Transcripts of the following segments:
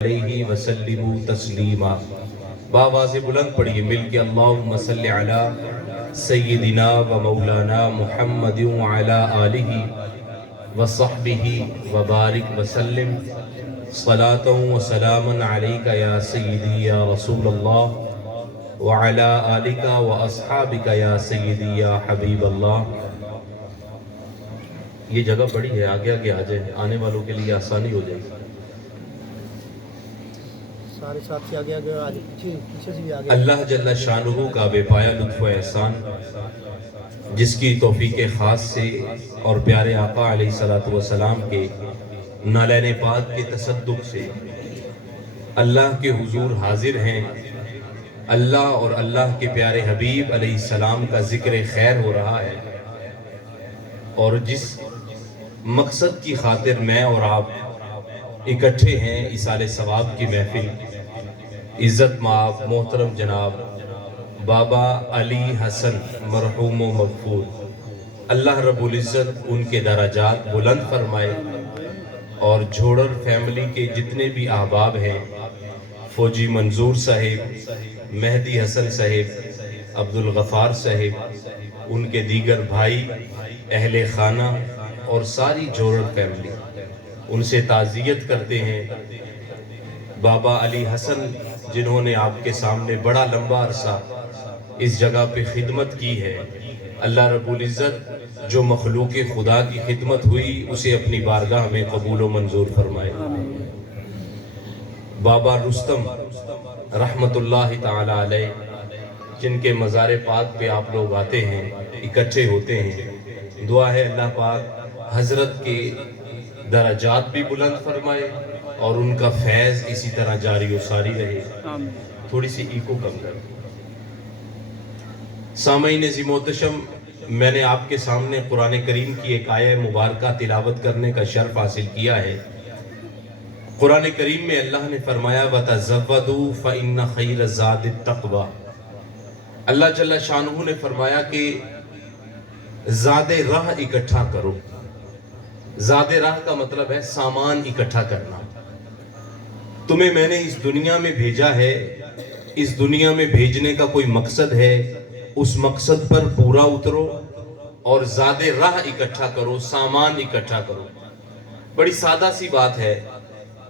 علیہ وسلم تسلیما۔ بآواز بلند پڑھیے مل کے اللہم صلی علی سیدنا و مولانا محمد وعلی آلہ وصحبہ وبارک وسلم صلاۃ و سلام علیک یا سیدی یا رسول اللہ وعلی آلک و اصحابک یا سیدی یا حبیب اللہ۔ یہ جگہ بڑی ہے، آگے آگے آ جائیں، آنے والوں کے لیے آسانی ہو جائے گی۔ سارے ساتھی آگے آگے آج پیچھے سے بھی آگے۔ اللہ جل شانہ کا بے پایا لطف و احسان، جس کی توفیق خاص سے اور پیارے آقا علیہ الصلوۃ والسلام کے نالین پاک کے تصدق سے اللہ کے حضور حاضر ہیں۔ اللہ اور اللہ کے پیارے حبیب علیہ السلام کا ذکر خیر ہو رہا ہے، اور جس مقصد کی خاطر میں اور آپ اکٹھے ہیں، ایصال ثواب کی محفل، عزت مآب محترم جناب بابا علی حسن مرحوم و مغفور، اللہ رب العزت ان کے درجات بلند فرمائے، اور جھوڑر فیملی کے جتنے بھی احباب ہیں، فوجی منظور صاحب، مہدی حسن صاحب، عبدالغفار صاحب، ان کے دیگر بھائی، اہل خانہ اور ساری جھوڑر فیملی، ان سے تعزیت کرتے ہیں۔ بابا علی حسن جنہوں نے آپ کے سامنے بڑا لمبا عرصہ اس جگہ پہ خدمت کی ہے، اللہ رب العزت جو مخلوق خدا کی خدمت ہوئی اسے اپنی بارگاہ میں قبول و منظور فرمائے۔ بابا رستم رحمت اللہ تعالی علیہ، جن کے مزار پاک پہ آپ لوگ آتے ہیں، اکٹھے ہوتے ہیں، دعا ہے اللہ پاک حضرت کے درجات بھی بلند فرمائے اور ان کا فیض اسی طرح جاری و ساری رہے۔ تھوڑی سی ایکو کم کر۔ سامعین عظیم محتشم، میں نے آپ کے سامنے قرآن کریم کی ایک آیہ مبارکہ تلاوت کرنے کا شرف حاصل کیا ہے۔ قرآن کریم میں اللہ نے فرمایا وَتَزَوَّدُوا فَإِنَّ خَيْرَ الزَّادِ التَّقْوَىٰ۔ اللہ جل شانہ نے فرمایا کہ زاد راہ اکٹھا کرو۔ زاد راہ کا مطلب ہے سامان اکٹھا کرنا۔ تمہیں میں نے اس دنیا میں بھیجا ہے، اس دنیا میں بھیجنے کا کوئی مقصد ہے، اس مقصد پر پورا اترو اور زاد راہ اکٹھا کرو، سامان اکٹھا کرو۔ بڑی سادہ سی بات ہے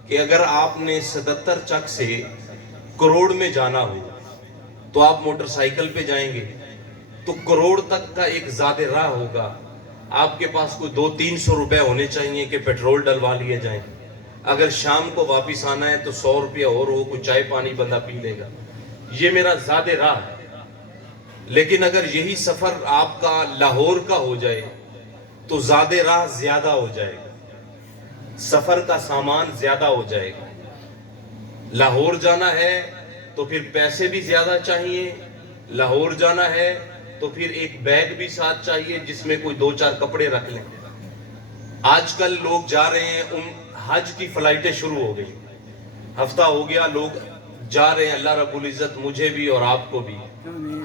کہ اگر آپ نے 77 چک سے کروڑ میں جانا ہو تو آپ موٹر سائیکل پہ جائیں گے، تو کروڑ تک کا ایک زاد راہ ہوگا۔ آپ کے پاس کوئی 200-300 روپے ہونے چاہیے کہ پیٹرول ڈلوا لیے جائیں۔ اگر شام کو واپس آنا ہے تو 100 روپیہ اور ہو، کوئی چائے پانی بندہ پی لے گا۔ یہ میرا زاد راہ ہے۔ لیکن اگر یہی سفر آپ کا لاہور کا ہو جائے تو زاد راہ زیادہ ہو جائے گا، سفر کا سامان زیادہ ہو جائے گا۔ لاہور جانا ہے تو پھر پیسے بھی زیادہ چاہیے، لاہور جانا ہے تو پھر ایک بیگ بھی ساتھ چاہیے جس میں کوئی 2-4 کپڑے رکھ لیں۔ آج کل لوگ جا رہے ہیں، حج کی فلائٹیں شروع ہو گئی، ہفتہ ہو گیا لوگ جا رہے ہیں۔ اللہ رب العزت مجھے بھی اور آپ کو بھی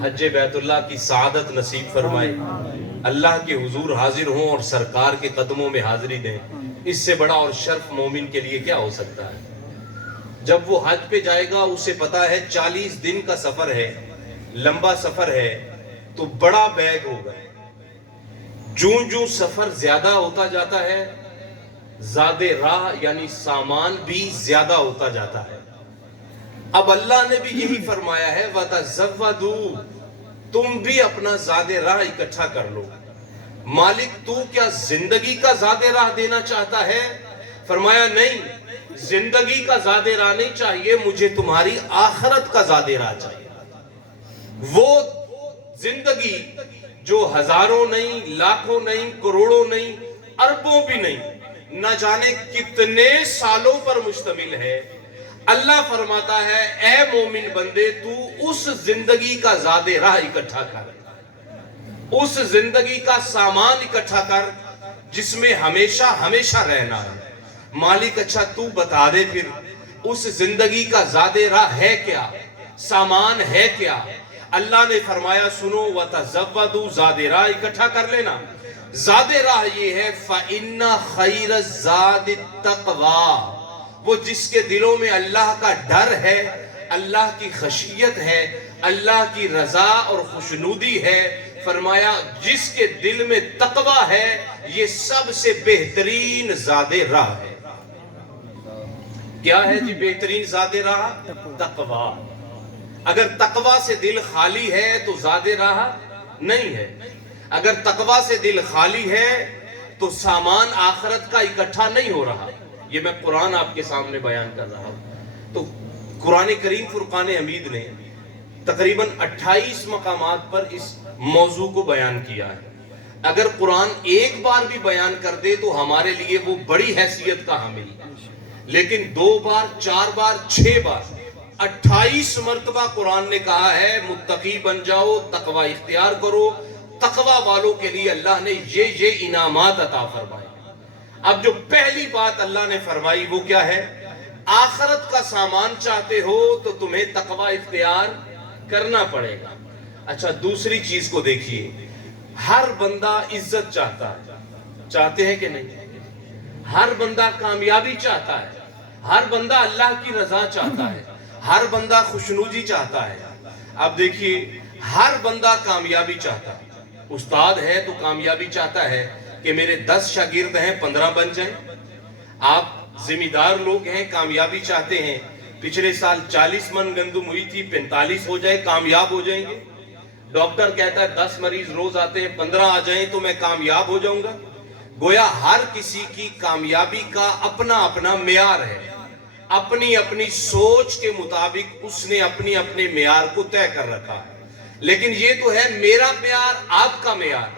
حج بیت اللہ کی سعادت نصیب فرمائے، اللہ کے حضور حاضر ہوں اور سرکار کے قدموں میں حاضری دیں۔ اس سے بڑا اور شرف مومن کے لیے کیا ہو سکتا ہے؟ جب وہ حج پہ جائے گا اسے پتا ہے 40 دن کا سفر ہے، لمبا سفر ہے، تو بڑا بیگ ہوگا۔ جوں جوں سفر زیادہ ہوتا جاتا ہے، زاد راہ یعنی سامان بھی زیادہ ہوتا جاتا ہے۔ اب اللہ نے بھی یہی فرمایا ہے وَتَزَوَّدُوا، تم بھی اپنا زاد راہ اکٹھا کر لو۔ مالک تو کیا زندگی کا زاد راہ دینا چاہتا ہے؟ فرمایا نہیں، زندگی کا زاد راہ نہیں چاہیے، مجھے تمہاری آخرت کا زاد راہ چاہیے۔ وہ زندگی جو ہزاروں نہیں، لاکھوں نہیں، کروڑوں نہیں، اربوں بھی نہیں، نہ جانے کتنے سالوں پر مشتمل ہے۔ اللہ فرماتا ہے اے مومن بندے، تو اس زندگی کا زاد راہ اکٹھا کر، اس زندگی کا سامان اکٹھا کر جس میں ہمیشہ ہمیشہ رہنا ہے۔ مالک اچھا تو بتا دے پھر اس زندگی کا زاد راہ ہے کیا، سامان ہے کیا؟ اللہ نے فرمایا سنو وَتَزَوَّدُوا، زاد راہ اکٹھا کر لینا۔ زاد راہ یہ ہے فَإِنَّ خَيْرَ الزَّادِ التَّقْوَىٰ، وہ جس کے دلوں میں اللہ کا ڈر ہے، اللہ کی خشیت ہے، اللہ کی رضا اور خوشنودی ہے۔ فرمایا جس کے دل میں تقوی ہے یہ سب سے بہترین زاد راہ ہے۔ کیا ہے جی بہترین زاد راہ؟ تقوی۔ اگر تقوی سے دل خالی ہے تو زاد راہ نہیں ہے۔ اگر تقوی سے دل خالی ہے تو سامان آخرت کا اکٹھا نہیں ہو رہا۔ یہ میں قرآن آپ کے سامنے بیان کر رہا ہوں۔ تو قرآن کریم فرقان حمید نے تقریباً 28 مقامات پر اس موضوع کو بیان کیا ہے۔ اگر قرآن ایک بار بھی بیان کر دے تو ہمارے لیے وہ بڑی حیثیت کا حامل ہے، لیکن 2 بار 4 بار 6 بار 28 مرتبہ قرآن نے کہا ہے متقی بن جاؤ، تقوی اختیار کرو۔ تقوی والوں کے لیے اللہ نے یہ انعامات عطا فرمائے۔ اب جو پہلی بات اللہ نے فرمائی وہ کیا ہے؟ آخرت کا سامان چاہتے ہو تو تمہیں تقوی اختیار کرنا پڑے گا۔ اچھا دوسری چیز کو دیکھیے، ہر بندہ عزت چاہتا ہے، چاہتے ہیں کہ نہیں؟ ہر بندہ کامیابی چاہتا ہے، ہر بندہ اللہ کی رضا چاہتا ہے، ہر بندہ خوشنودی چاہتا ہے۔ اب دیکھیے ہر بندہ کامیابی چاہتا ہے۔ استاد ہے تو کامیابی چاہتا ہے کہ میرے 10 شاگرد ہیں 15 بن جائیں۔ آپ ذمہ دار لوگ ہیں، کامیابی چاہتے ہیں۔ پچھلے سال 40 من گندم ہوئی تھی، 45 ہو جائے کامیاب ہو جائیں گے۔ ڈاکٹر کہتا ہے 10 مریض روز آتے ہیں، 15 آ جائیں تو میں کامیاب ہو جاؤں گا۔ گویا ہر کسی کی کامیابی کا اپنا اپنا معیار ہے، اپنی اپنی سوچ کے مطابق اس نے اپنی اپنے معیار کو طے کر رکھا ہے۔ لیکن یہ تو ہے میرا معیار آپ کا معیار،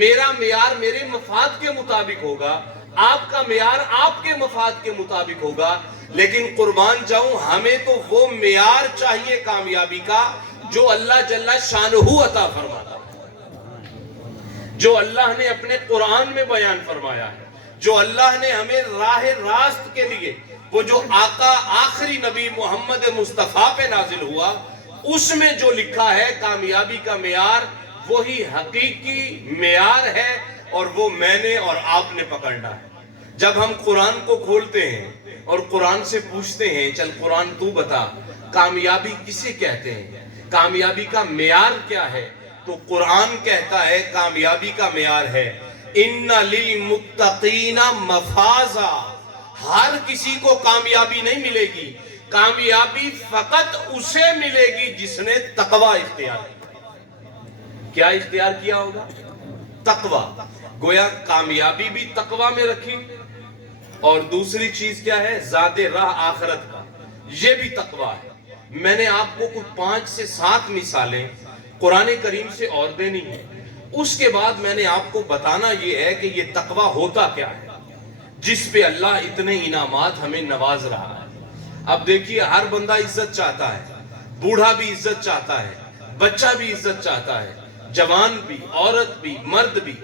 میرا معیار میرے مفاد کے مطابق ہوگا، آپ کا معیار آپ کے مفاد کے مطابق ہوگا۔ لیکن قربان جاؤں ہمیں تو وہ معیار چاہیے کامیابی کا جو اللہ جل شانہ عطا فرماتا ہے، جو اللہ نے اپنے قرآن میں بیان فرمایا ہے، جو اللہ نے ہمیں راہ راست کے لیے وہ جو آقا آخری نبی محمد مصطفیٰ پہ نازل ہوا اس میں جو لکھا ہے کامیابی کا معیار وہی حقیقی معیار ہے، اور وہ میں نے اور آپ نے پکڑنا ہے۔ جب ہم قرآن کو کھولتے ہیں اور قرآن سے پوچھتے ہیں چل قرآن تو بتا کامیابی کسے کہتے ہیں، کامیابی کا معیار کیا ہے، تو قرآن کہتا ہے کامیابی کا معیار ہے ان للمتقین مفازا۔ ہر کسی کو کامیابی نہیں ملے گی، کامیابی فقط اسے ملے گی جس نے تقوی اختیار کیا۔ کیا اختیار کیا ہوگا؟ تقوی۔ گویا کامیابی بھی تقوی میں رکھی، اور دوسری چیز کیا ہے؟ زاد راہ آخرت کا، یہ بھی تقوی ہے۔ میں نے آپ کو کچھ 5 سے 7 مثالیں قرآن کریم سے اور دینی ہیں، اس کے بعد میں نے آپ کو بتانا یہ ہے کہ یہ تقوی ہوتا کیا ہے جس پہ اللہ اتنے انعامات ہمیں نواز رہا ہے۔ اب دیکھیے ہر بندہ عزت چاہتا ہے، بوڑھا بھی عزت چاہتا ہے، بچہ بھی عزت چاہتا ہے، جوان بھی، عورت بھی، مرد بھی،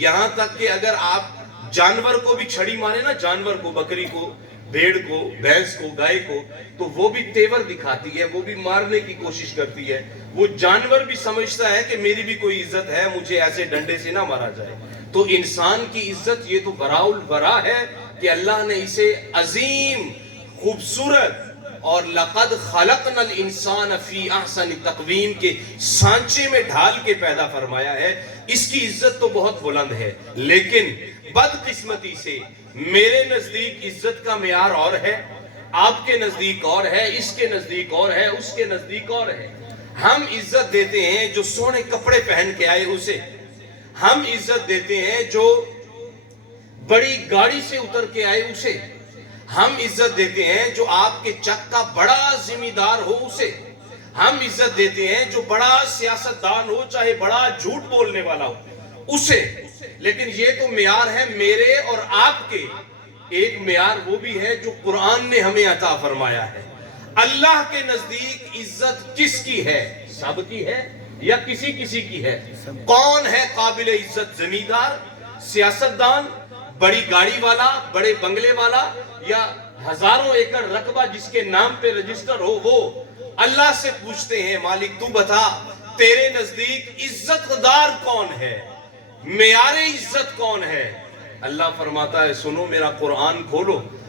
یہاں تک کہ اگر آپ جانور کو بھی چھڑی مارے نا، جانور کو، بکری کو، بھیڑ کو، بھینس کو، گائے کو، تو وہ بھی تیور دکھاتی ہے، وہ بھی مارنے کی کوشش کرتی ہے۔ وہ جانور بھی سمجھتا ہے کہ میری بھی کوئی عزت ہے، مجھے ایسے ڈنڈے سے نہ مارا جائے۔ تو انسان کی عزت یہ تو براء البراء ہے کہ اللہ نے اسے عظیم، خوبصورت اور لقد خلقنا الانسان فی احسن تقویم کے سانچے میں ڈھال کے پیدا فرمایا ہے۔ اس کی عزت تو بہت بلند ہے، لیکن بدقسمتی سے میرے نزدیک عزت کا معیار اور ہے، آپ کے نزدیک اور ہے، اس کے نزدیک اور ہے، اس کے نزدیک اور ہے۔ ہم عزت دیتے ہیں جو سونے کپڑے پہن کے آئے اسے، ہم عزت دیتے ہیں جو بڑی گاڑی سے اتر کے آئے اسے، ہم عزت دیتے ہیں جو آپ کے چک کا بڑا ذمہ دار ہو اسے، ہم عزت دیتے ہیں جو بڑا سیاستدان ہو چاہے بڑا جھوٹ بولنے والا ہو اسے۔ لیکن یہ تو معیار ہے میرے اور آپ کے، ایک معیار وہ بھی ہے جو قرآن نے ہمیں عطا فرمایا ہے۔ اللہ کے نزدیک عزت کس کی ہے؟ سب کی ہے یا کسی کسی کی ہے؟ کون ہے قابل عزت؟ زمیندار، سیاستدان، بڑی گاڑی والا، بڑے بنگلے والا، یا ہزاروں ایکڑ رقبہ جس کے نام پہ رجسٹر ہو وہ؟ اللہ سے پوچھتے ہیں مالک تو بتا تیرے نزدیک عزت دار کون ہے، معیار عزت کون ہے؟ اللہ فرماتا ہے سنو میرا قرآن کھولو،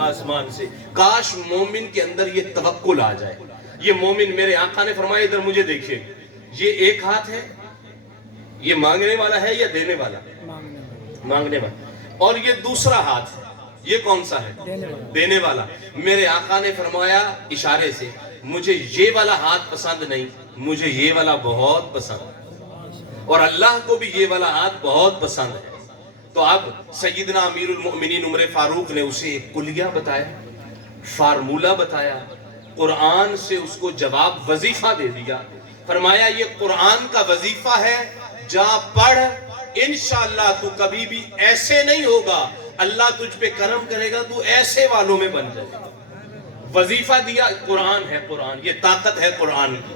آسمان سے. کاش مومن کے اندر یہ توکل آ جائے. یہ مومن, میرے آقا نے فرمایا ادھر مجھے دیکھیے, یہ ایک ہاتھ ہے, یہ مانگنے والا ہے یا دینے والا؟ مانگنے والا. اور یہ دوسرا ہاتھ ہے, یہ کون سا ہے؟ دینے والا. میرے آقا نے فرمایا اشارے سے, مجھے یہ والا ہاتھ پسند نہیں, مجھے یہ والا بہت پسند ہے, اور اللہ کو بھی یہ والا ہاتھ بہت پسند ہے. تو اب سیدنا امیر المؤمنین عمر فاروق نے اسے ایک کلیہ بتایا, فارمولہ بتایا, قرآن سے اس کو جواب وظیفہ دے دیا. فرمایا یہ قرآن کا وظیفہ ہے, جا پڑھ, انشاءاللہ تو کبھی بھی ایسے نہیں ہوگا, اللہ تجھ پہ کرم کرے گا, تو ایسے والوں میں بن جائے گا. وظیفہ دیا. قرآن ہے, قرآن, یہ طاقت ہے قرآن کی.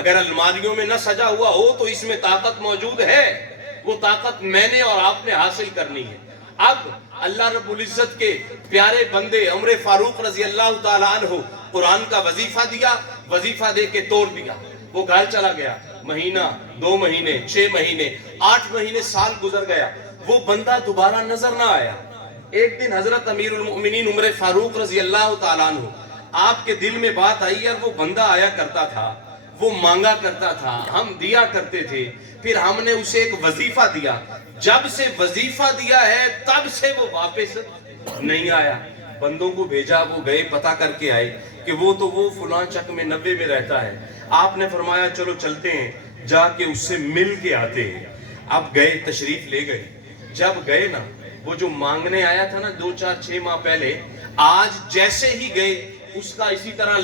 اگر الماریوں میں نہ سجا ہوا ہو تو اس میں طاقت موجود ہے. وہ طاقت میں نے اور آپ نے حاصل کرنی ہے. اب اللہ رب العزت کے پیارے بندے عمر فاروق رضی اللہ تعالیٰ عنہ قرآن کا وظیفہ دیا, وظیفہ دے کے توڑ دیا. وہ گھر چلا گیا. مہینہ, 2 مہینے, 6 مہینے, 8 مہینے, سال گزر گیا. وہ بندہ دوبارہ نظر نہ آیا. ایک دن حضرت امیر المؤمنین عمر فاروق رضی اللہ تعالیٰ عنہ, آپ کے دل میں بات آئی یار وہ بندہ آیا کرتا تھا, وہ مانگا کرتا تھا, ہم دیا کرتے تھے, پھر ہم نے اسے ایک وظیفہ دیا, جب سے وظیفہ دیا ہے تب سے وہ واپس نہیں آیا. بندوں کو بھیجا, وہ گئے, پتہ کر کے آئے کہ وہ تو وہ فلاں چک میں 90 میں رہتا ہے. آپ نے فرمایا چلو چلتے ہیں, جا کے اس سے مل کے آتے ہیں. اب گئے, تشریف لے گئے. جب گئے نا, وہ جو مانگنے آیا تھا نا 2 4 6 ماہ پہلے, آج جیسے ہی گئے اس کا اسی طرح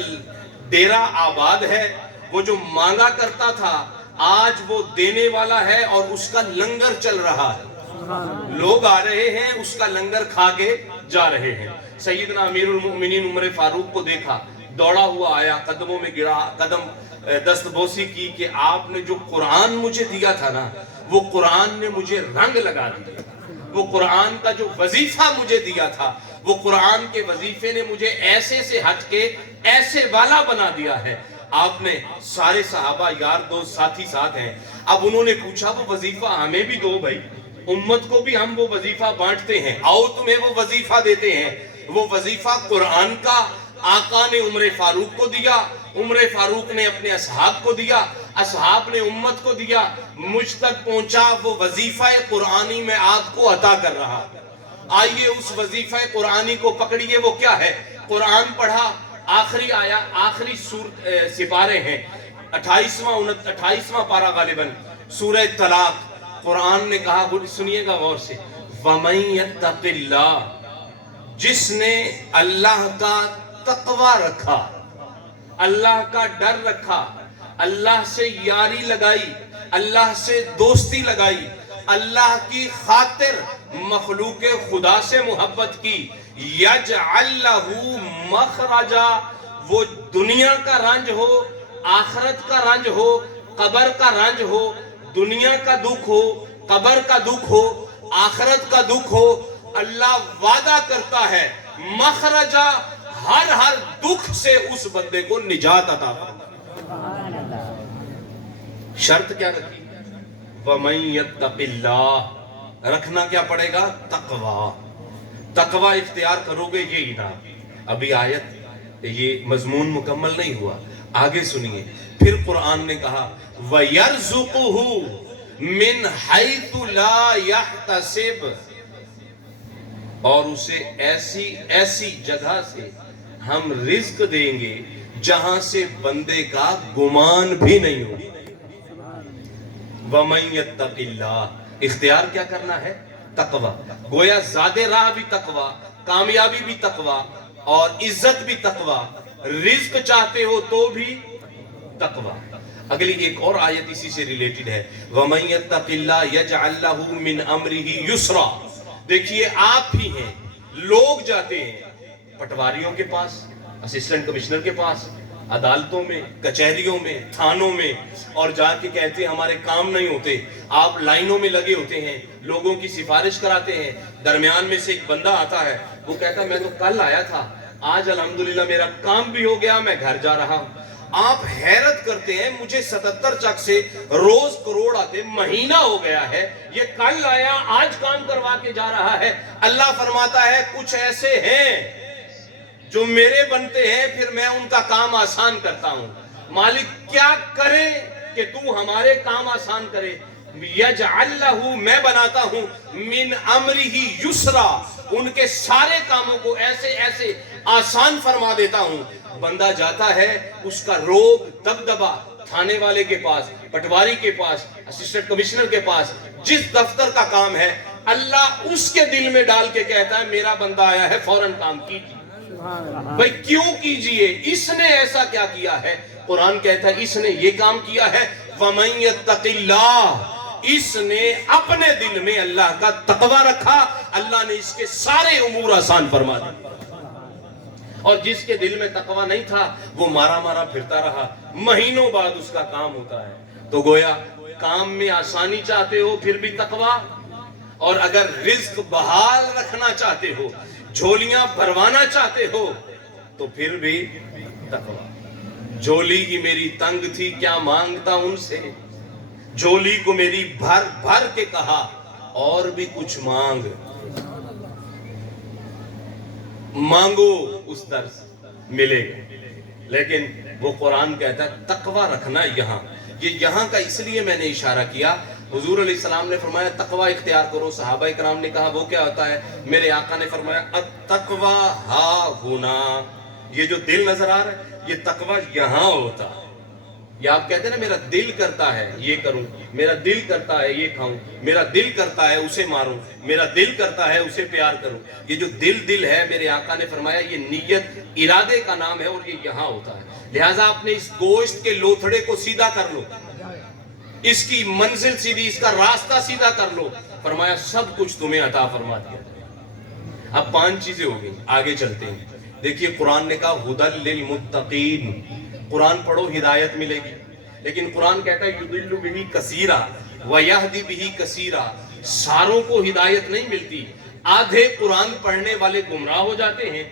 ڈیرا آباد ہے. وہ جو مانگا کرتا تھا آج وہ دینے والا ہے, اور اس کا لنگر چل رہا ہے. لوگ آ رہے ہیں, اس کا لنگر کھا کے جا رہے ہیں. سیدنا امیر المؤمنین عمر فاروق کو دیکھا, دوڑا ہوا آیا, قدموں میں گرا, قدم دست بوسی کی کہ آپ نے جو قرآن مجھے دیا تھا نا, وہ قرآن نے مجھے رنگ لگا دیا. وہ قرآن کا جو وظیفہ مجھے دیا تھا, وہ قرآن کے وظیفے نے مجھے ایسے سے ہٹ کے ایسے والا بنا دیا ہے. آپ نے سارے صحابہ یار دوست ساتھی ساتھ ہیں. اب انہوں نے پوچھا وہ وظیفہ ہمیں بھی دو بھائی, امت کو بھی ہم وہ وظیفہ بانٹتے ہیں, آؤ تمہیں وہ وظیفہ دیتے ہیں. وہ وظیفہ قرآن کا آقا نے عمر فاروق کو دیا, عمر فاروق نے اپنے اصحاب کو دیا, اصحاب نے امت کو دیا, مجھ تک پہنچا. وہ وظیفہ قرآنی میں آپ کو عطا کر رہا. آئیے اس وظیفہ قرآنی کو پکڑیے. وہ کیا ہے؟ قرآن پڑھا, آخری آیا, آخری سپارے ہیں, 28واں پارہ غالباً سورہ طلاق. قرآن نے کہا, سنیے گا غور سے, وَمَن يَتَّقِ اللَّهِ, جس نے اللہ کا تقوی رکھا, اللہ کا ڈر رکھا, اللہ سے یاری لگائی, اللہ سے دوستی لگائی, اللہ کی خاطر مخلوق خدا سے محبت کی, یجعل لہ مخرجا, وہ دنیا کا رنج ہو, آخرت کا رنج ہو, قبر کا رنج ہو, دنیا کا دکھ ہو, قبر کا دکھ ہو, آخرت کا دکھ ہو, اللہ وعدہ کرتا ہے مخرجا, ہر دکھ سے اس بندے کو نجات عطا فرمائے. شرط کیا رکھی؟ وَمَن يَتَّقِ اللَّهِ, رکھنا کیا پڑے گا؟ تقوی. تقوی اختیار کرو گے یہ انعام. ابھی آیت, یہ مضمون مکمل نہیں ہوا, آگے سنیے. پھر قرآن نے کہا وَيَرْزُقُهُ مِنْ حَيْثُ لَا يَحْتَسِبُ, اور اسے ایسی جگہ سے ہم رزق دیں گے جہاں سے بندے کا گمان بھی نہیں ہو. وَمَن يَتَّقِ اللَّهِ, اختیار کیا کرنا ہے؟ تقوی. گویا زیادہ راہ بھی تقوی, کامیابی بھی تقوی, اور عزت بھی تقوی. رزق چاہتے ہو تو بھی تقوی. اگلی ایک اور آیت اسی سے ریلیٹڈ ہے, وَمَن يَتَّقِ اللَّهَ يَجْعَل لَّهُ مِنْ أَمْرِهِ يُسْرًا. دیکھیے آپ ہی ہیں, لوگ جاتے ہیں پٹواریوں کے پاس, اسسٹنٹ کمشنر کے پاس, عدالتوں میں, کچہریوں میں, تھانوں میں, اور جا کے کہتے ہیں ہمارے کام نہیں ہوتے. آپ لائنوں میں لگے ہوتے ہیں, لوگوں کی سفارش کراتے ہیں. درمیان میں سے ایک بندہ آتا ہے, وہ کہتا ہے میں تو کل آیا تھا, آج الحمدللہ میرا کام بھی ہو گیا, میں گھر جا رہا ہوں. آپ حیرت کرتے ہیں, مجھے 77 چک سے روز کروڑ آتے, مہینہ ہو گیا ہے, یہ کل آیا آج کام کروا کے جا رہا ہے. اللہ فرماتا ہے کچھ ایسے ہیں جو میرے بنتے ہیں پھر میں ان کا کام آسان کرتا ہوں. مالک کیا کرے کہ تو ہمارے کام آسان کرے؟ یجعل لہ، میں بناتا ہوں من امرہ یسرا، ان کے سارے کاموں کو ایسے ایسے آسان فرما دیتا ہوں. بندہ جاتا ہے، اس کا روب دبدبا تھانے والے کے پاس، پٹواری کے پاس، اسسٹنٹ کمشنر کے پاس، جس دفتر کا کام ہے، اللہ اس کے دل میں ڈال کے کہتا ہے میرا بندہ آیا ہے، فوراً کام کیجیے. بھئی کیوں کیجئے؟ اس نے ایسا کیا کیا ہے؟ قرآن کہتا ہے اس نے یہ کام کیا ہے، وَمَن يَتَّقِ اللَّهِ، اس نے اپنے دل میں اللہ کا تقوی رکھا، اللہ نے اس کے سارے امور آسان فرما دی. اور جس کے دل میں تقوی نہیں تھا وہ مارا مارا پھرتا رہا، مہینوں بعد اس کا کام ہوتا ہے. تو گویا کام میں آسانی چاہتے ہو پھر بھی تقوی، اور اگر رزق بحال رکھنا چاہتے ہو، جھولیاں بھروانا چاہتے ہو، تو پھر بھی تقوی. جھولی ہی میری تنگ تھی کیا مانگتا ان سے، جھولی کو میری بھر بھر کے کہا اور بھی کچھ مانگو اس در ملے گا. لیکن وہ قرآن کہتا ہے تقوی رکھنا. یہاں کا اس لیے میں نے اشارہ کیا، حضور علیہ السلام نے فرمایا تقوی اختیار کرو. صحابہ کرام نے کہا وہ کیا ہوتا ہے؟ میرے آقا نے فرمایا التقوی ہا ہونا، یہ جو دل نظر آ رہا ہے یہ تقوی یہاں ہوتا ہے. یہ آپ کہتے ہیں نا میرا دل کرتا ہے یہ کروں، میرا دل کرتا ہے یہ کھاؤں، میرا دل کرتا ہے اسے ماروں، میرا دل کرتا ہے اسے پیار کروں. یہ جو دل ہے، میرے آقا نے فرمایا یہ نیت ارادے کا نام ہے، اور یہ یہاں ہوتا ہے. لہٰذا آپ نے اس گوشت کے لوتھڑے کو سیدھا کر لو، اس کی منزل سیدھی، اس کا راستہ سیدھا کر لو. فرمایا سب کچھ تمہیں عطا فرما دیا. اب 5 چیزیں ہو گئی، آگے چلتے ہیں. دیکھیے قرآن نے کہا ھدی للمتقین، قرآن پڑھو ہدایت ملے گی. لیکن قرآن کہتا ہے یضل بہ کثیرا ویہدی بہ کثیرا، ساروں کو ہدایت نہیں ملتی. آدھے قرآن پڑھنے والے گمراہ ہو جاتے ہیں،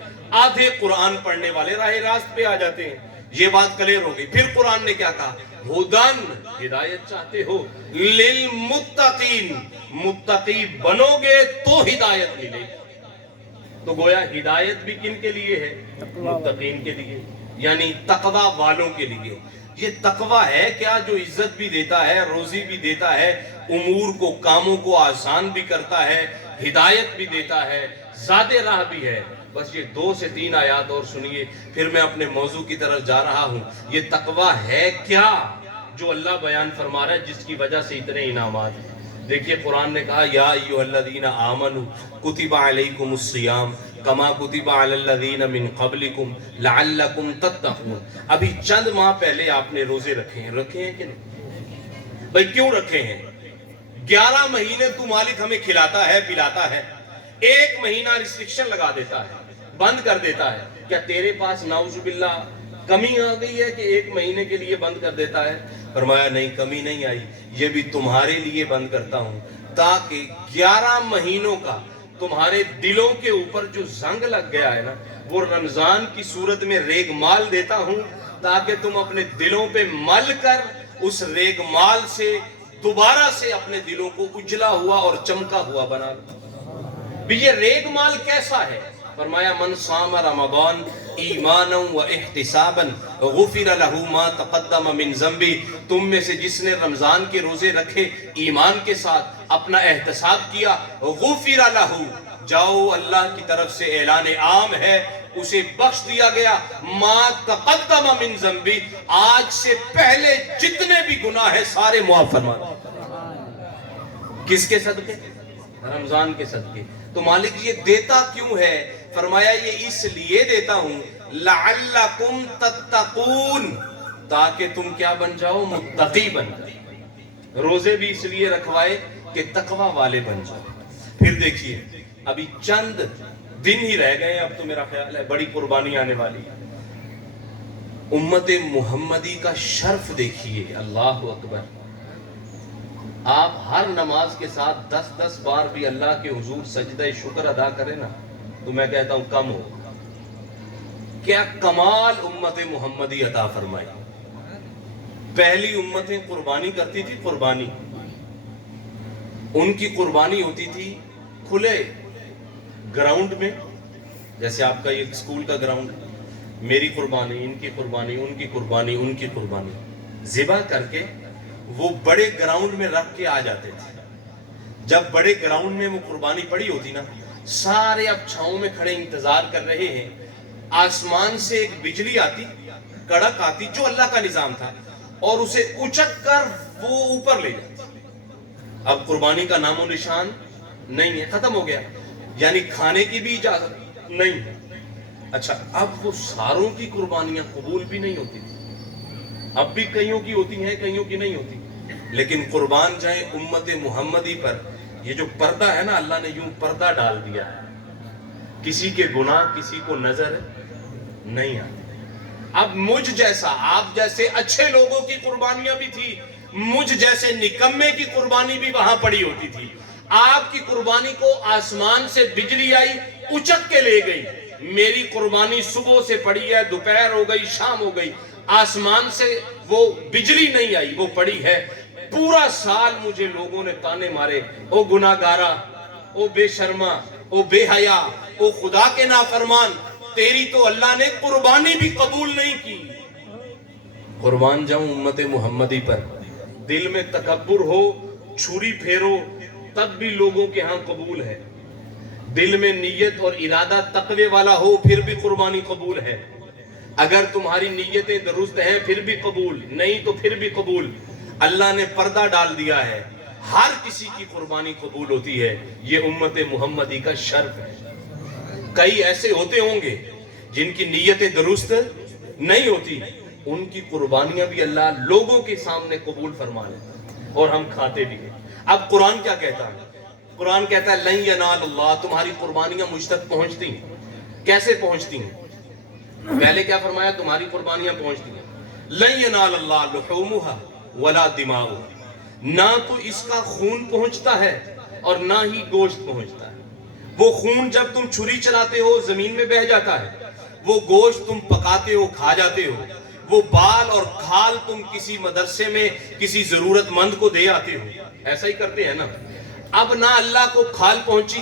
آدھے قرآن پڑھنے والے راہ راست پہ آ جاتے ہیں. یہ بات کلیئر ہو گئی. پھر قرآن نے کیا کہا؟ ہدن، ہدایت چاہتے ہو، للمتقین، متقی بنو گے تو ہدایت ملے گی. تو گویا ہدایت بھی کن کے لیے ہے؟ متقین کے لیے، یعنی تقوی والوں کے لیے. یہ تقوی ہے کیا جو عزت بھی دیتا ہے، روزی بھی دیتا ہے، امور کو، کاموں کو آسان بھی کرتا ہے، ہدایت بھی دیتا ہے، زیادہ راہ بھی ہے. بس یہ 2 سے 3 آیات اور سنیے، پھر میں اپنے موضوع کی طرف جا رہا ہوں. یہ تقوی ہے کیا جو اللہ بیان فرما رہا ہے، جس کی وجہ سے اتنے انعامات ہیں. دیکھیے قرآن نے کہا یا ایھا الذین آمنوا کتب علیکم الصیام کما کتب علی الذین من قبلکم لعلکم تتقون. ابھی چند ماہ پہلے آپ نے روزے رکھے ہیں کہ نہیں؟ بھئی کیوں رکھے ہیں؟ 11 مہینے تو مالک ہمیں کھلاتا ہے پلاتا ہے، 1 مہینہ ریسٹرکشن لگا دیتا ہے، بند کر دیتا ہے. کیا تیرے پاس نعوذ باللہ کمی آ گئی ہے کہ 1 مہینے کے لیے بند کر دیتا ہے؟ فرمایا نہیں، کمی نہیں آئی، یہ بھی تمہارے لیے بند کرتا ہوں تاکہ 11 مہینوں کا تمہارے دلوں کے اوپر جو زنگ لگ گیا ہے نا، وہ رمضان کی صورت میں ریگ مال دیتا ہوں تاکہ تم اپنے دلوں پہ مل کر اس ریگ مال سے دوبارہ سے اپنے دلوں کو اجلا ہوا اور چمکا ہوا بنا لو. یہ ریگ مال کیسا ہے؟ فرمایا من صام رمضان ایمانا و احتسابا غفر له ما تقدم من ذنبی. تم میں سے جس نے رمضان کے روزے رکھے ایمان کے ساتھ، اپنا احتساب کیا، غفر له، جاؤ اللہ کی طرف سے اعلان عام ہے، اسے بخش دیا گیا ما تقدم من ذنبی، آج سے پہلے جتنے بھی گناہ ہیں سارے معاف فرما. کس کے صدقے؟ رمضان کے صدقے. تو مالک یہ دیتا کیوں ہے؟ فرمایا یہ اس لیے دیتا ہوں لعلکم تتقون، تاکہ تم کیا بن جاؤ؟ متقی بن جاؤ. روزے بھی اس لیے رکھوائے کہ تقوی والے بن جاؤ. پھر دیکھیے ابھی چند دن ہی رہ گئے، اب تو میرا خیال ہے بڑی قربانی آنے والی ہے. امت محمدی کا شرف دیکھیے، اللہ اکبر. آپ ہر نماز کے ساتھ 10 بار بھی اللہ کے حضور سجدہ شکر ادا کریں نا، تو میں کہتا ہوں کم ہو. کیا کمال امت محمدی عطا فرمائی. پہلی امتیں قربانی کرتی تھی، قربانی ان کی قربانی ہوتی تھی کھلے گراؤنڈ میں، جیسے آپ کا یہ اسکول کا گراؤنڈ، میری قربانی، ان کی قربانی، ان کی قربانی، ان کی قربانی، ذبح کر کے وہ بڑے گراؤنڈ میں رکھ کے آ جاتے تھے. جب بڑے گراؤنڈ میں وہ قربانی پڑی ہوتی نا، سارے اب چھاؤں میں کھڑے انتظار کر رہے ہیں، آسمان سے ایک بجلی آتی، کڑک آتی، جو اللہ کا نظام تھا، اور اسے اچک کر وہ اوپر لے جاتی. اب قربانی کا نام و نشان نہیں ہے، ختم ہو گیا، یعنی کھانے کی بھی اجازت نہیں ہے. اچھا، اب وہ ساروں کی قربانیاں قبول بھی نہیں ہوتی تھی، اب بھی کئیوں کی ہوتی ہیں، کئیوں کی نہیں ہوتی. لیکن قربان جائیں امت محمدی پر یہ جو پردہ ہے نا، اللہ نے یوں پردہ ڈال دیا ہے، کسی کے گناہ کسی کو نظر نہیں آتے. اب مجھ جیسا، آپ جیسے اچھے لوگوں کی قربانیاں بھی تھی، مجھ جیسے نکمے کی قربانی بھی وہاں پڑی ہوتی تھی. آپ کی قربانی کو آسمان سے بجلی آئی، اچک کے لے گئی. میری قربانی صبح سے پڑی ہے، دوپہر ہو گئی، شام ہو گئی، آسمان سے وہ بجلی نہیں آئی، وہ پڑی ہے. پورا سال مجھے لوگوں نے تانے مارے، او گناہگارا، او بے شرما، او بے حیا، او خدا کے نافرمان، تیری تو اللہ نے قربانی بھی قبول نہیں کی. قربان جاؤں امت محمدی پر. دل میں تکبر ہو، چھری پھیرو، تب بھی لوگوں کے ہاں قبول ہے. دل میں نیت اور ارادہ تقوی والا ہو، پھر بھی قربانی قبول ہے. اگر تمہاری نیتیں درست ہیں پھر بھی قبول، نہیں تو پھر بھی قبول. اللہ نے پردہ ڈال دیا ہے، ہر کسی کی قربانی قبول ہوتی ہے. یہ امت محمدی کا شرف ہے. کئی ایسے ہوتے ہوں گے جن کی نیتیں درست نہیں ہوتی، ان کی قربانیاں بھی اللہ لوگوں کے سامنے قبول فرما لیتا ہے، اور ہم کھاتے بھی ہیں. اب قرآن کیا کہتا ہے؟ قرآن کہتا ہے لن ینال اللہ، تمہاری قربانیاں مجھ تک پہنچتی ہیں. کیسے پہنچتی ہیں؟ پہلے کیا فرمایا؟ تمہاری قربانیاں پہنچتی ہیں. لن ینال اللہ لحومها ولا دماؤها، نہ تو اس کا خون پہنچتا ہے اور نہ ہی گوشت پہنچتا ہے. وہ خون جب تم چھری چلاتے ہو زمین میں بہہ جاتا ہے، وہ گوشت تم پکاتے ہو کھا جاتے ہو، وہ بال اور کھال تم کسی مدرسے میں کسی ضرورت مند کو دے آتے ہو. ایسا ہی کرتے ہیں نا. اب نہ اللہ کو کھال پہنچی،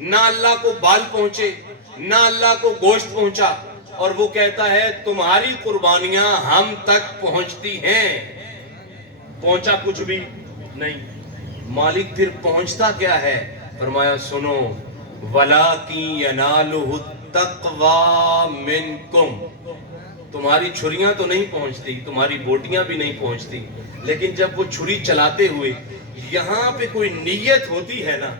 نہ اللہ کو بال پہنچے، نہ اللہ کو گوشت پہنچا، اور وہ کہتا ہے تمہاری قربانیاں ہم تک پہنچتی ہیں. پہنچا کچھ بھی نہیں. مالک پھر پہنچتا کیا ہے؟ فرمایا سنو، وَلَٰكِن يَنَالُهُ التَّقْوَىٰ مِنْكُمْ. تمہاری چھریاں تو نہیں پہنچتی، تمہاری بوٹیاں بھی نہیں پہنچتی، لیکن جب وہ چھری چلاتے ہوئے یہاں پہ کوئی نیت ہوتی ہے نا،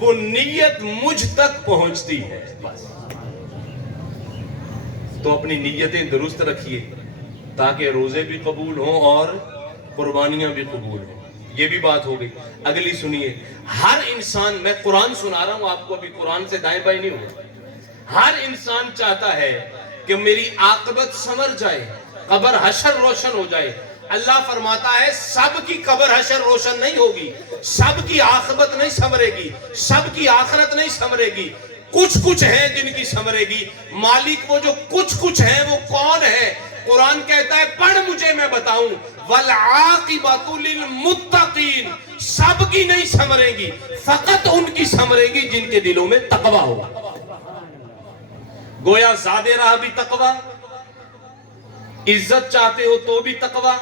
وہ نیت مجھ تک پہنچتی ہے. بس تو اپنی نیتیں درست رکھیے تاکہ روزے بھی قبول ہوں اور قربانیاں بھی قبول ہوں. یہ بھی بات ہو گئی. اگلی سنیے. ہر انسان، میں قرآن سنا رہا ہوں آپ کو، ابھی قرآن سے دائیں بائیں نہیں ہوا. ہر انسان چاہتا ہے کہ میری عاقبت سنور جائے، قبر حشر روشن ہو جائے. اللہ فرماتا ہے سب کی قبر حشر روشن نہیں ہوگی، سب کی عاقبت نہیں سنورے گی، سب کی آخرت نہیں سنورے گی. کچھ ہیں جن کی سنورے گی. مالک وہ جو کچھ ہیں وہ کون ہے؟ قرآن کہتا ہے پڑھ مجھے میں بتاؤں، وَالْعَاقِبَةُ لِلْمُتَّقِينَ. سب کی نہیں سنورے گی، فقط ان کی سنورے گی جن کے دلوں میں تقوی ہوگا. گویا زیادہ راہ بھی تقوی، عزت چاہتے ہو تو بھی تقوی،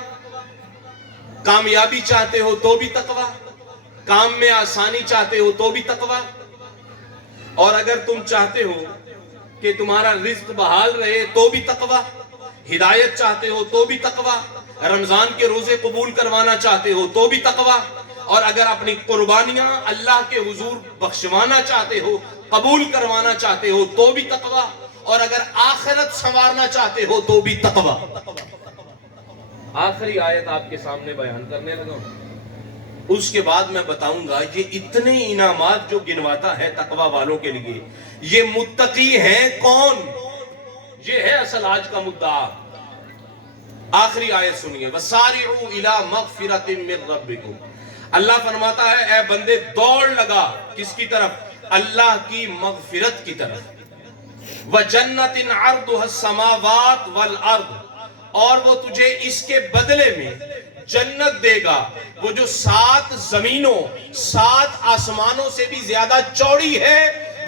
کامیابی چاہتے ہو تو بھی تقوی، کام میں آسانی چاہتے ہو تو بھی تقوی، اور اگر تم چاہتے ہو کہ تمہارا رزق بحال رہے تو بھی تقوی، ہدایت چاہتے ہو تو بھی تقوی، رمضان کے روزے قبول کروانا چاہتے ہو تو بھی تقوی، اور اگر اپنی قربانیاں اللہ کے حضور بخشوانا چاہتے ہو، قبول کروانا چاہتے ہو تو بھی تقوی، اور اگر آخرت سنوارنا چاہتے ہو تو بھی تقوی. آخری آیت آپ کے سامنے بیان کرنے لگا ہوں. اس کے بعد میں بتاؤں گا یہ اتنے انعامات جو گنواتا ہے تقوی والوں کے لیے. یہ متقی ہیں کون؟ یہ ہے اصل آج کا مدعا. آخری آیت سنیے. وَسَارِعُوا إِلَىٰ مَغْفِرَةٍ مِّن رَبِّكُمْ. اللہ فرماتا ہے اے بندے دوڑ لگا کس کی طرف؟ اللہ کی مغفرت کی طرف. وَجَنَّةٍ عَرْضُهَا السَّمَاوَاتُ وَالْأَرْضُ. اور وہ تجھے اس کے بدلے میں جنت دے گا وہ جو 7 زمینوں 7 آسمانوں سے بھی زیادہ چوڑی ہے.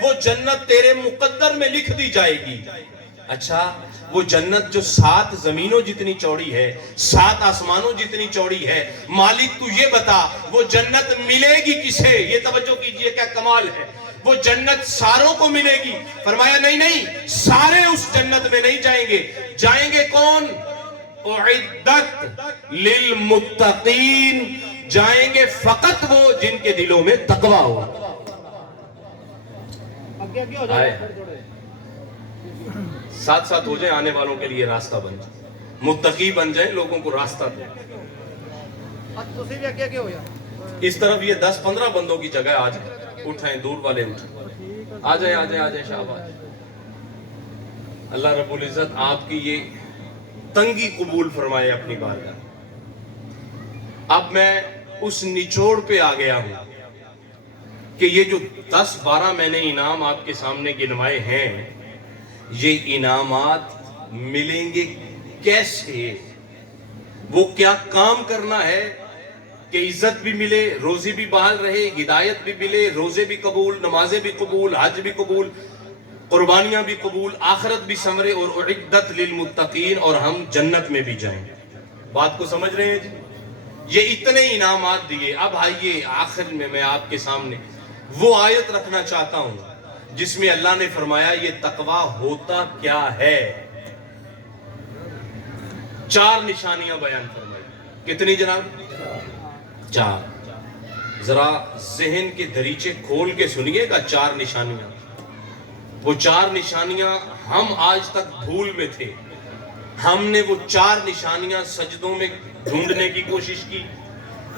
وہ جنت تیرے مقدر میں لکھ دی جائے گی. اچھا وہ جنت جو 7 زمینوں جتنی چوڑی ہے، 7 آسمانوں جتنی چوڑی ہے، مالک تو یہ بتا وہ جنت ملے گی کسے؟ یہ توجہ کیجئے کیا کمال ہے. وہ جنت ساروں کو ملے گی. فرمایا نہیں سارے اس جنت میں نہیں جائیں گے. جائیں گے کون؟ اعدت للمتقین، جائیں گے فقط وہ جن کے دلوں میں تقوی ہو. ساتھ ساتھ ہو جائیں، آنے والوں کے لیے راستہ بن جائے، متقی بن جائیں، لوگوں کو راستہ دیں. اس طرف یہ 10-15 بندوں کی جگہ آ جائیں، اٹھائیں، دور والے اٹھائیں، آ جائیں شاباش. اللہ رب العزت آپ کی یہ تنگی قبول فرمائے اپنی بارگاہ. اب میں اس نچوڑ پہ آ گیا ہوں کہ یہ جو 10-12 میں نے انعام آپ کے سامنے گنوائے ہیں، یہ انعامات ملیں گے کیسے؟ وہ کیا کام کرنا ہے کہ عزت بھی ملے، روزی بھی بحال رہے، ہدایت بھی ملے، روزے بھی قبول، نمازیں بھی قبول، حج بھی قبول، قربانیاں بھی قبول، آخرت بھی سمرے، اور اعدت للمتقین، اور ہم جنت میں بھی جائیں. بات کو سمجھ رہے ہیں جی؟ یہ اتنے انعامات دیے. اب آئیے آخر میں آپ کے سامنے وہ آیت رکھنا چاہتا ہوں جس میں اللہ نے فرمایا یہ تقوی ہوتا کیا ہے. 4 نشانیاں بیان فرمائی. کتنی جناب؟ 4. ذرا ذہن کے دریچے کھول کے سنیے گا. 4 نشانیاں. وہ 4 نشانیاں ہم آج تک بھول میں تھے. ہم نے وہ 4 نشانیاں سجدوں میں ڈھونڈنے کی کوشش کی.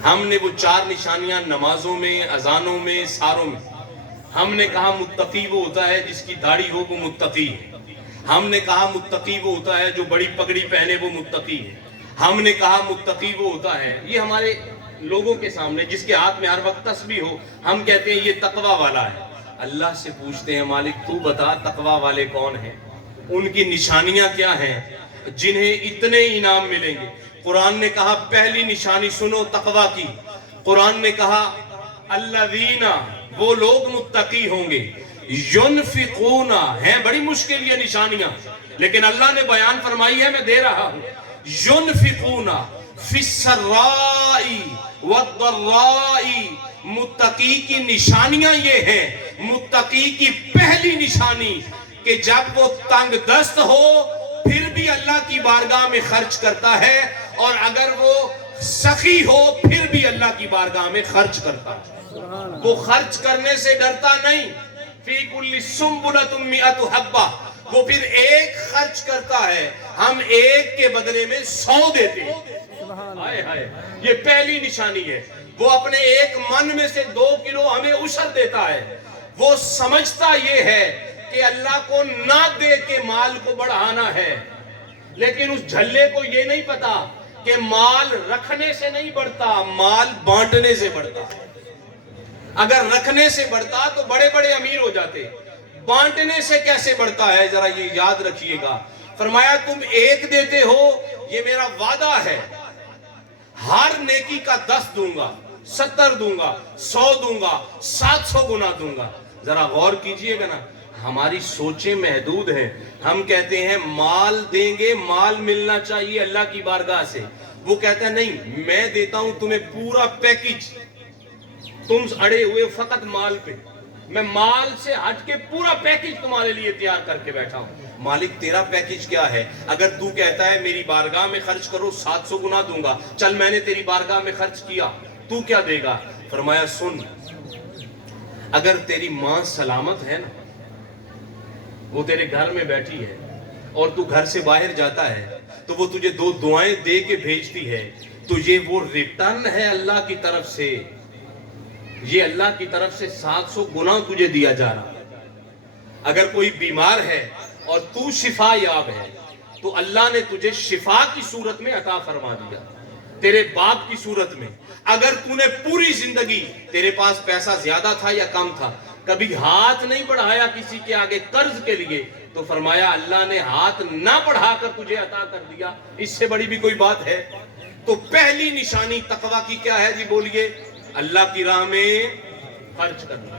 ہم نے وہ 4 نشانیاں نمازوں میں، اذانوں میں، ساروں میں. ہم نے کہا متقی وہ ہوتا ہے جس کی داڑھی ہو، وہ متقی ہے. ہم نے کہا متقی وہ ہوتا ہے جو بڑی پگڑی پہنے، وہ متقی ہے. ہم نے کہا متقی وہ ہوتا ہے، یہ ہمارے لوگوں کے سامنے جس کے ہاتھ میں ہر وقت تسبیح ہو، ہم کہتے ہیں یہ تقوی والا ہے. اللہ سے پوچھتے ہیں مالک تو بتا تقوی والے کون ہیں؟ ان کی نشانیاں کیا ہیں جنہیں اتنے انعام ملیں گے؟ قرآن نے کہا پہلی نشانی سنو تقوی کی. قرآن نے کہا الذین، وہ لوگ متقی ہوں گے، ینفقون، ہیں بڑی مشکل یہ نشانیاں لیکن اللہ نے بیان فرمائی ہے، میں دے رہا ہوں. ینفقون فی السراء والضراء، متقی کی نشانیاں یہ ہیں. متقی کی پہلی نشانی کہ جب وہ تنگ دست ہو پھر بھی اللہ کی بارگاہ میں خرچ کرتا ہے، اور اگر وہ سخی ہو پھر بھی اللہ کی بارگاہ میں خرچ کرتا ہے. وہ خرچ کرنے سے ڈرتا نہیں. فی کل سنبلۃ مئۃ حبہ، وہ پھر ایک خرچ کرتا ہے، ہم ایک کے بدلے میں 100 دیتے ہیں. ہائے ہائے، یہ پہلی نشانی ہے. وہ اپنے ایک من میں سے 2 کلو ہمیں عشر دیتا ہے. وہ سمجھتا یہ ہے کہ اللہ کو نہ دے کے مال کو بڑھانا ہے، لیکن اس جھلے کو یہ نہیں پتا کہ مال رکھنے سے نہیں بڑھتا، مال بانٹنے سے بڑھتا. اگر رکھنے سے بڑھتا تو بڑے بڑے امیر ہو جاتے، بانٹنے سے کیسے بڑھتا ہے ذرا یہ یاد رکھیے گا. فرمایا تم 1 دیتے ہو، یہ میرا وعدہ ہے، ہر نیکی کا 10 دوں گا، 70 دوں گا، 100 دوں گا، 700 گنا دوں گا. ذرا غور کیجئے گا نا، ہماری سوچیں محدود ہیں. ہم کہتے ہیں مال دیں گے، مال ملنا چاہیے اللہ کی بارگاہ سے. وہ کہتا ہے نہیں، میں دیتا ہوں تمہیں پورا پیکج، تم اڑے ہوئے فقط مال پہ، میں مال سے ہٹ کے پورا پیکج تمہارے لیے تیار کر کے بیٹھا ہوں. مالک تیرا پیکج کیا ہے؟ اگر تو کہتا ہے میری بارگاہ میں خرچ کرو 700 گنا دوں گا، چل میں نے تیری بارگاہ میں خرچ کیا، تو کیا دے گا؟ فرمایا سن، اگر تیری ماں سلامت ہے نا، وہ تیرے گھر میں بیٹھی ہے اور تو گھر سے باہر جاتا ہے تو وہ تجھے 2 دعائیں دے کے بھیجتی ہے، تو یہ وہ ریٹرن ہے اللہ کی طرف سے. یہ اللہ کی طرف سے 700 گنا تجھے دیا جا رہا. اگر کوئی بیمار ہے اور تو شفا یاب ہے تو اللہ نے تجھے شفا کی صورت میں عطا فرما دیا، تیرے باپ کی صورت میں. اگر تو نے پوری زندگی، تیرے پاس پیسہ زیادہ تھا یا کم تھا، کبھی ہاتھ نہیں بڑھایا کسی کے آگے قرض کے لیے، تو فرمایا اللہ نے ہاتھ نہ بڑھا کر تجھے عطا کر دیا. اس سے بڑی بھی کوئی بات ہے؟ تو پہلی نشانی تقوی کی کیا ہے جی؟ بولیے. اللہ کی راہ میں خرچ کرنا.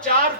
4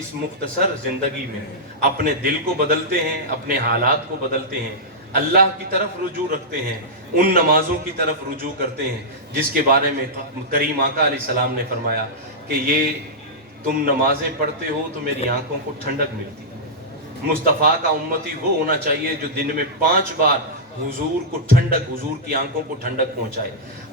اس مختصر زندگی میں اپنے دل کو بدلتے ہیں، اپنے حالات کو بدلتے ہیں، اللہ کی طرف رجوع رکھتے ہیں، ان نمازوں کی طرف رجوع کرتے ہیں جس کے بارے میں کریم آقا علیہ السلام نے فرمایا کہ یہ تم نمازیں پڑھتے ہو تو میری آنکھوں کو ٹھنڈک ملتی ہے۔ مصطفیٰ کا امتی وہ ہونا چاہیے جو دن میں 5 بار حضور کو ٹھنڈک، حضور کی آنکھوں کو ٹھنڈک پہنچائے۔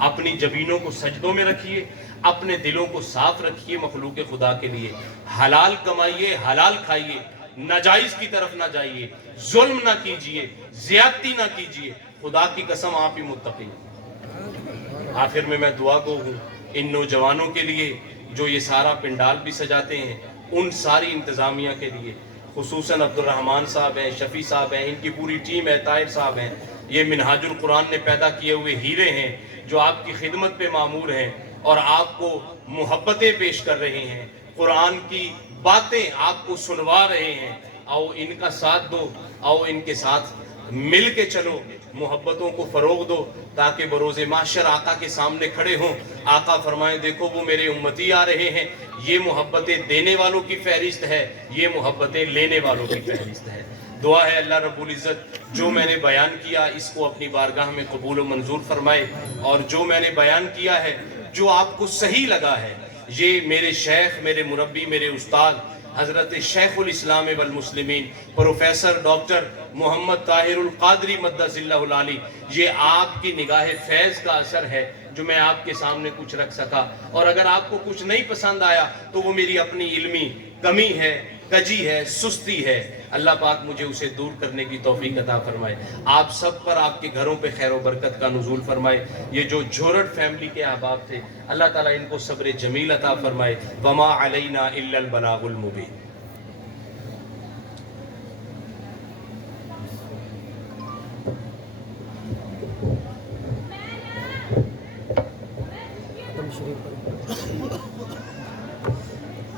اپنی جبینوں کو سجدوں میں رکھیے، اپنے دلوں کو صاف رکھیے مخلوق خدا کے لیے، حلال کمائیے، حلال کھائیے، ناجائز کی طرف نہ جائیے، ظلم نہ کیجیے، زیادتی نہ کیجیے، خدا کی قسم آپ ہی متقی ہیں۔ آخر میں دعا گو ہوں ان نوجوانوں کے لیے جو یہ سارا پنڈال بھی سجاتے ہیں، ان ساری انتظامیہ کے لیے، خصوصاً عبد الرحمن صاحب ہیں، شفیع صاحب ہیں، ان کی پوری ٹیم ہے، طاہر صاحب ہیں، یہ منہاج القرآن نے پیدا کیے ہوئے ہیرے ہیں جو آپ کی خدمت پہ معمور ہیں اور آپ کو محبتیں پیش کر رہے ہیں، قرآن کی باتیں آپ کو سنوا رہے ہیں۔ آؤ ان کا ساتھ دو، آؤ ان کے ساتھ مل کے چلو، محبتوں کو فروغ دو تاکہ بروز محشر آقا کے سامنے کھڑے ہوں، آقا فرمائیں دیکھو وہ میرے امتی آ رہے ہیں، یہ محبتیں دینے والوں کی فہرست ہے، یہ محبتیں لینے والوں کی فہرست ہے۔ دعا ہے اللہ رب العزت جو میں نے بیان کیا اس کو اپنی بارگاہ میں قبول و منظور فرمائے، اور جو میں نے بیان کیا ہے جو آپ کو صحیح لگا ہے، یہ میرے شیخ، میرے مربی، میرے استاد حضرت شیخ الاسلام والمسلمین پروفیسر ڈاکٹر محمد طاہر القادری مدث اللہ العالی، یہ آپ کی نگاہ فیض کا اثر ہے جو میں آپ کے سامنے کچھ رکھ سکا، اور اگر آپ کو کچھ نہیں پسند آیا تو وہ میری اپنی علمی کمی ہے، کجی ہے، سستی ہے، اللہ پاک مجھے اسے دور کرنے کی توفیق عطا فرمائے۔ آپ سب پر، آپ کے گھروں پہ خیر و برکت کا نزول فرمائے۔ یہ جو جھورٹ فیملی کے احباب تھے اللہ تعالیٰ ان کو صبر جمیل عطا فرمائے۔ وما علینا الا البلاغ المبین۔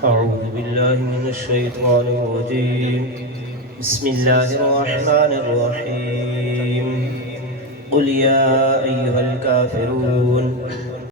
أعوذ بالله من الشيطان الرجيم بسم الله الرحمن الرحيم قل يا أيها الكافرون